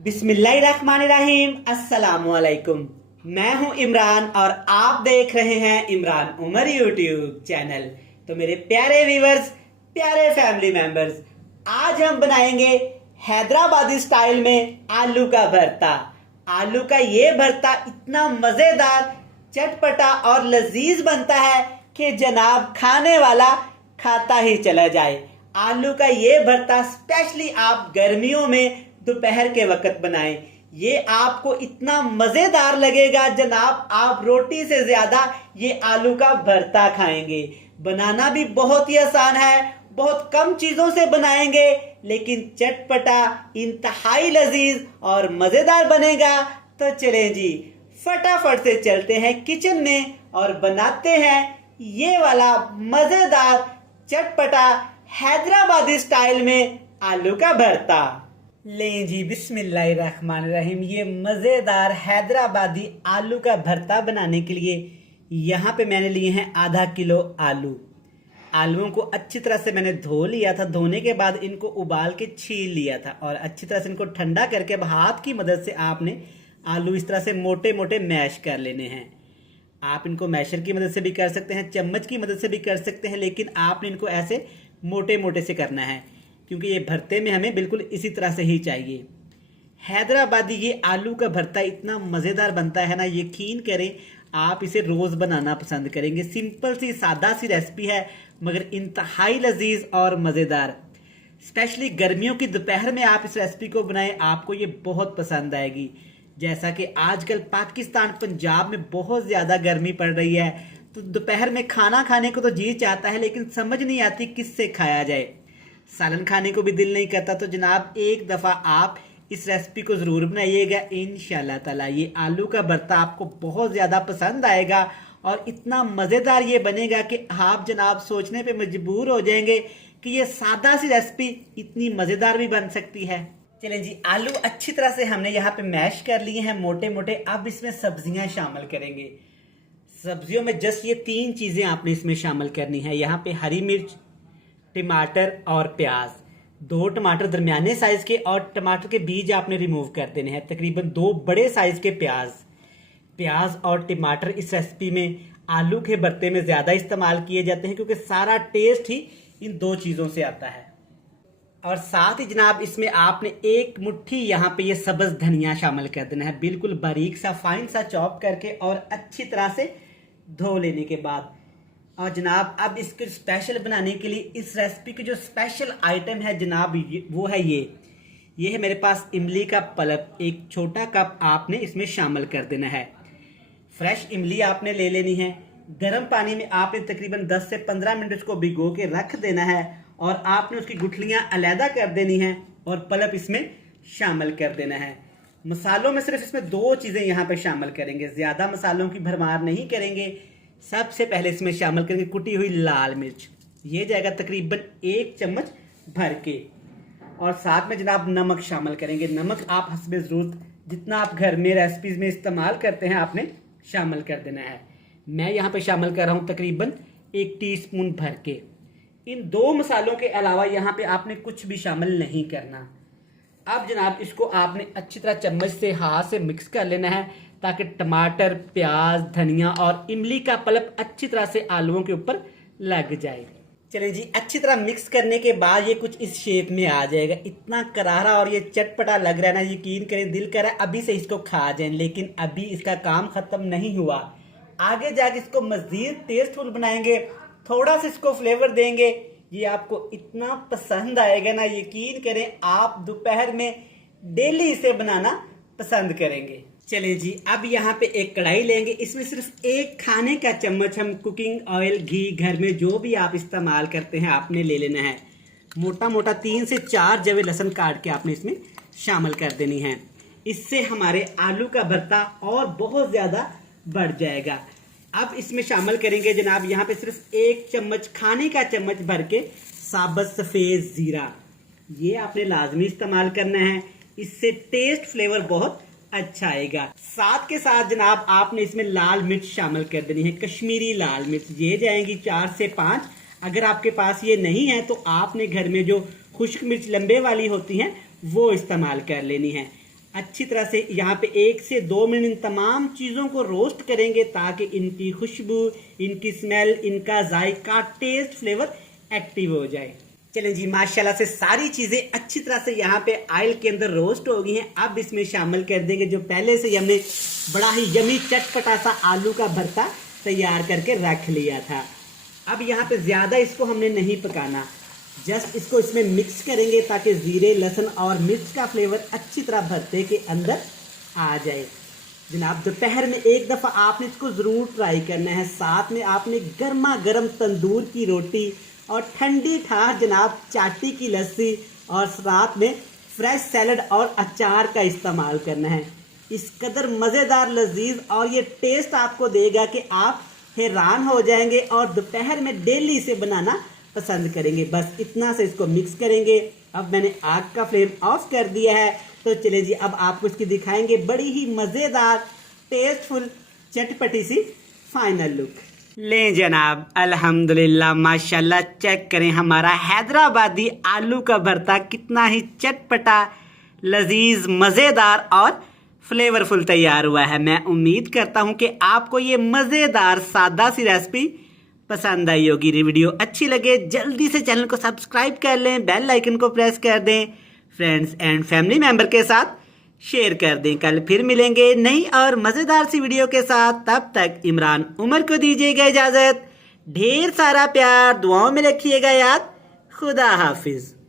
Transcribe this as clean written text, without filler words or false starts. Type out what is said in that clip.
बिस्मिल्लाहिर्रहमानिर्रहीम। अस्सलामुअलैकुम। मैं हूं इमरान और आप देख रहे हैं इमरान उमर यूट्यूब चैनल। तो मेरे प्यारे व्यूवर्स, प्यारे फैमिली मेंबर्स, आज हम बनाएंगे हैदराबादी स्टाइल में आलू का भरता। आलू का ये भरता इतना मजेदार, चटपटा और लजीज बनता है कि जनाब खाने वाला खाता ही चला जाए। आलू का ये भरता स्पेशली आप गर्मियों में दोपहर के वक्त बनाएं। ये आपको इतना मजेदार लगेगा जनाब, आप रोटी से ज्यादा ये आलू का भरता खाएंगे। बनाना भी बहुत ही आसान है, बहुत कम चीजों से बनाएंगे, लेकिन चटपटा, इंतहाई लजीज और मजेदार बनेगा। तो चलें जी, फटाफट से चलते हैं किचन में और बनाते हैं ये वाला मजेदार चटपटा हैदराबादी स्टाइल में आलू का भरता। लें जी, बिस्मिल्लाहिर्रहमानिर्रहीम। ये मजेदार हैदराबादी आलू का भरता बनाने के लिए यहाँ पे मैंने लिए हैं आधा किलो आलू। आलूओं को अच्छी तरह से मैंने धो लिया था। धोने के बाद इनको उबाल के छील लिया था और अच्छी तरह से इनको ठंडा करके अब हाथ की मदद से आपने आलू इस तरह से मोटे मोटे मैश कर लेने हैं। आप इनको मैशर की मदद से भी कर सकते हैं, चम्मच की मदद से भी कर सकते हैं, लेकिन आपने इनको ऐसे मोटे मोटे से करना है क्योंकि ये भरते में हमें बिल्कुल इसी तरह से ही चाहिए। हैदराबादी ये आलू का भरता इतना मज़ेदार बनता है ना, यकीन करें आप इसे रोज़ बनाना पसंद करेंगे। सिंपल सी सादा सी रेसिपी है मगर इंतहाई लजीज और मज़ेदार। स्पेशली गर्मियों की दोपहर में आप इस रेसिपी को बनाएं, आपको ये बहुत पसंद आएगी। जैसा कि आजकल पाकिस्तान पंजाब में बहुत ज़्यादा गर्मी पड़ रही है, तो दोपहर में खाना खाने को तो जी चाहता है लेकिन समझ नहीं आती किससे खाया जाए। सालन खाने को भी दिल नहीं करता। तो जनाब एक दफ़ा आप इस रेसिपी को ज़रूर बनाइएगा, इंशाल्लाह ताला ये आलू का भरता आपको बहुत ज़्यादा पसंद आएगा और इतना मज़ेदार ये बनेगा कि आप जनाब सोचने पे मजबूर हो जाएंगे कि ये सादा सी रेसिपी इतनी मज़ेदार भी बन सकती है। चलें जी, आलू अच्छी तरह से हमने यहाँ पे मैश कर लिए हैं मोटे मोटे। अब इसमें सब्जियाँ शामिल करेंगे। सब्जियों में जस्ट ये 3 चीज़ें आपने इसमें शामिल करनी है। यहाँ पे हरी मिर्च, टमाटर और प्याज। 2 टमाटर दरमियाने साइज के और टमाटर के बीज आपने रिमूव कर देने हैं। तकरीबन 2 बड़े साइज के प्याज और टमाटर इस रेसिपी में आलू के भरते में ज़्यादा इस्तेमाल किए जाते हैं क्योंकि सारा टेस्ट ही इन 2 चीज़ों से आता है। और साथ ही जनाब इसमें आपने 1 मुट्ठी यहाँ पे ये सब्ज धनिया शामिल कर देना है, बिल्कुल बारीक सा फाइन सा चॉप करके और अच्छी तरह से धो लेने के बाद। और जनाब अब इसके स्पेशल बनाने के लिए इस रेसिपी की जो स्पेशल आइटम है जनाब वो है ये है मेरे पास इमली का पल्प। 1 छोटा कप आपने इसमें शामिल कर देना है। फ्रेश इमली आपने ले लेनी है। गर्म पानी में आपने तकरीबन 10 से 15 मिनट इसको भिगो के रख देना है और आपने उसकी गुठलियाँ अलहदा कर देनी हैं और पल्प इसमें शामिल कर देना है। मसालों में सिर्फ इसमें 2 चीज़ें यहाँ पे शामिल करेंगे, ज़्यादा मसालों की भरमार नहीं करेंगे। सबसे पहले इसमें शामिल करेंगे कुटी हुई लाल मिर्च, ये जाएगा तकरीबन 1 चम्मच भर के। और साथ में जनाब नमक शामिल करेंगे। नमक आप हस्बे ज़रूरत जितना आप घर में रेसिपीज़ में इस्तेमाल करते हैं आपने शामिल कर देना है। मैं यहाँ पे शामिल कर रहा हूँ तकरीबन 1 टीस्पून भर के। इन 2 मसालों के अलावा यहाँ पे आपने कुछ भी शामिल नहीं करना। अब जनाब इसको आपने अच्छी तरह चम्मच से हाथ से मिक्स कर लेना है ताकि टमाटर, प्याज, धनिया और इमली का पल्प अच्छी तरह से आलूओं के ऊपर लग जाए। चलिए जी, अच्छी तरह मिक्स करने के बाद ये कुछ इस शेप में आ जाएगा। इतना करारा और ये चटपटा लग रहा है ना, यकीन करें दिल कर रहा है अभी से इसको खा जाएं। लेकिन अभी इसका काम ख़त्म नहीं हुआ, आगे जाके इसको मज़ीद टेस्टफुल बनाएंगे, थोड़ा सा इसको फ्लेवर देंगे। ये आपको इतना पसंद आएगा ना, यकीन करें आप दोपहर में डेली इसे बनाना पसंद करेंगे। चलें जी, अब यहाँ पे एक कढ़ाई लेंगे। इसमें सिर्फ 1 खाने का चम्मच हम कुकिंग ऑयल, घी घर में जो भी आप इस्तेमाल करते हैं आपने ले लेना है। मोटा मोटा 3 से 4 जवे लहसुन काट के आपने इसमें शामिल कर देनी है। इससे हमारे आलू का भरता और बहुत ज़्यादा बढ़ जाएगा। अब इसमें शामिल करेंगे जनाब यहाँ पे सिर्फ 1 चम्मच खाने का चम्मच भर के साबुत सफ़ेद ज़ीरा। ये आपने लाजमी इस्तेमाल करना है, इससे टेस्ट फ्लेवर बहुत अच्छा आएगा। साथ के साथ जनाब आपने इसमें लाल मिर्च शामिल कर देनी है, कश्मीरी लाल मिर्च। ये जाएंगी 4 से 5। अगर आपके पास ये नहीं है तो आपने घर में जो खुश्क मिर्च लंबे वाली होती हैं वो इस्तेमाल कर लेनी है। अच्छी तरह से यहाँ पे 1 से 2 मिनट इन तमाम चीज़ों को रोस्ट करेंगे ताकि इनकी खुशबू, इनकी स्मेल, इनका जायका, टेस्ट, फ्लेवर एक्टिव हो जाए। चलें जी, माशाल्लाह से सारी चीज़ें अच्छी तरह से यहाँ पे ऑयल के अंदर रोस्ट हो गई हैं। अब इसमें शामिल कर देंगे जो पहले से हमने बड़ा ही यमी चटपटा सा आलू का भरता तैयार करके रख लिया था। अब यहाँ पे ज़्यादा इसको हमने नहीं पकाना, जस्ट इसको इसमें मिक्स करेंगे ताकि जीरे, लहसुन और मिर्च का फ्लेवर अच्छी तरह भरते के अंदर आ जाए। जनाब, दोपहर में एक दफ़ा आपने इसको ज़रूर ट्राई करना है। साथ में आपने गर्मा गर्म तंदूर की रोटी और ठंडी ठार जनाब चाटी की लस्सी और साथ में फ्रेश सैलड और अचार का इस्तेमाल करना है। इस कदर मज़ेदार, लजीज और ये टेस्ट आपको देगा कि आप हैरान हो जाएंगे और दोपहर में डेली इसे बनाना पसंद करेंगे। बस इतना से इसको मिक्स करेंगे। अब मैंने आग का फ्लेम ऑफ कर दिया है, तो चलिए जी अब आपको इसकी दिखाएंगे बड़ी ही मज़ेदार, टेस्टफुल, चटपटी सी फाइनल लुक। लें जनाब, अल्हम्दुलिल्लाह, माशाल्लाह, चेक करें हमारा हैदराबादी आलू का भरता कितना ही चटपटा, लजीज, मज़ेदार और फ्लेवरफुल तैयार हुआ है। मैं उम्मीद करता हूं कि आपको ये मज़ेदार सादा सी रेसिपी पसंद आई होगी। वीडियो अच्छी लगे जल्दी से चैनल को सब्सक्राइब कर लें, बेल आइकन को प्रेस कर दें, फ्रेंड्स एंड फैमिली मेंबर के साथ शेयर कर दें। कल फिर मिलेंगे नई और मज़ेदार सी वीडियो के साथ। तब तक इमरान उमर को दीजिएगा इजाज़त। ढेर सारा प्यार, दुआओं में रखिएगा याद। खुदा हाफिज़।